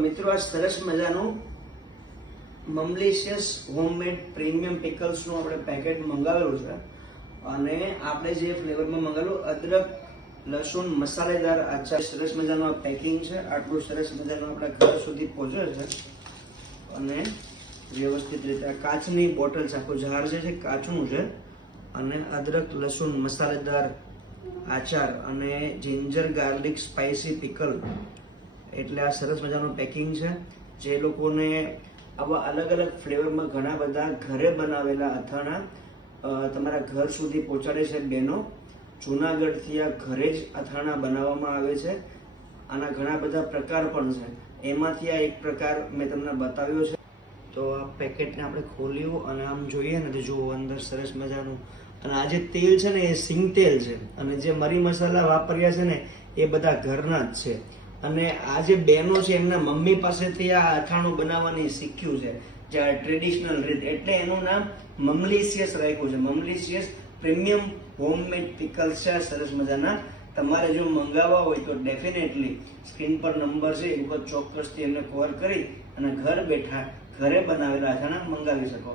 મિત્રો, આ સરસ મજાનું મમલિશિયસ હોમમેડ પ્રીમિયમ પિકલ્સનું આપણે પેકેટ મંગાવેલું છે. અને આપણે જે ફ્લેવરમાં મંગાવેલું, અદરક, લસુણ, મસાલેદાર આચાર, સરસ મજાનું આ પેકિંગ છે. આટલું સરસ મજાનું આપણા ઘર સુધી પહોંચે છે. અને વ્યવસ્થિત રીતે આ કાચની બોટલ છે, આખું ઝાડ જે છે, કાચનું છે. અને અદરક, લસુણ, મસાલેદાર આચાર અને જિંજર ગાર્લિક સ્પાઇસી પિકલ એટલે આ સરસ મજાનું પેકિંગ છે. જે લોકોને આવા અલગ અલગ ફ્લેવરમાં ઘણા બધા ઘરે બનાવેલા અથાણા તમારા ઘર સુધી પહોંચાડે છે બહેનો જુનાગઢથી આ ઘરે જ અથાણા બનાવવામાં આવે છે. આના ઘણા બધા પ્રકાર પણ છે. એમાંથી આ એક પ્રકાર મેં તમને બતાવ્યો છે. તો આ પેકેટને આપણે ખોલ્યું અને આમ જોઈએ ને તો જુઓ અંદર સરસ મજાનું. અને આ જે તેલ છે ને એ સિંગ તેલ છે. અને જે મરી મસાલા વાપર્યા છે ને એ બધા ઘરના જ છે. અને આ જે બહેનો છે, એમના મમ્મી પાસેથી આ અથાણું બનાવવાની શીખ્યું છે, જે ટ્રેડિશનલ રીત. એટલે એનું નામ મમલિશિયસ રાખ્યું છે. મમલિશિયસ પ્રીમિયમ હોમમેડ પિકલ્સ છે. સરસ મજાના. તમારે જો મંગાવવા હોય તો ડેફિનેટલી સ્ક્રીન પર નંબર છે, એ ઉપર ચોક્કસથી એમને કોલ કરી અને ઘર બેઠા ઘરે બનાવેલા અથાણા મંગાવી શકો.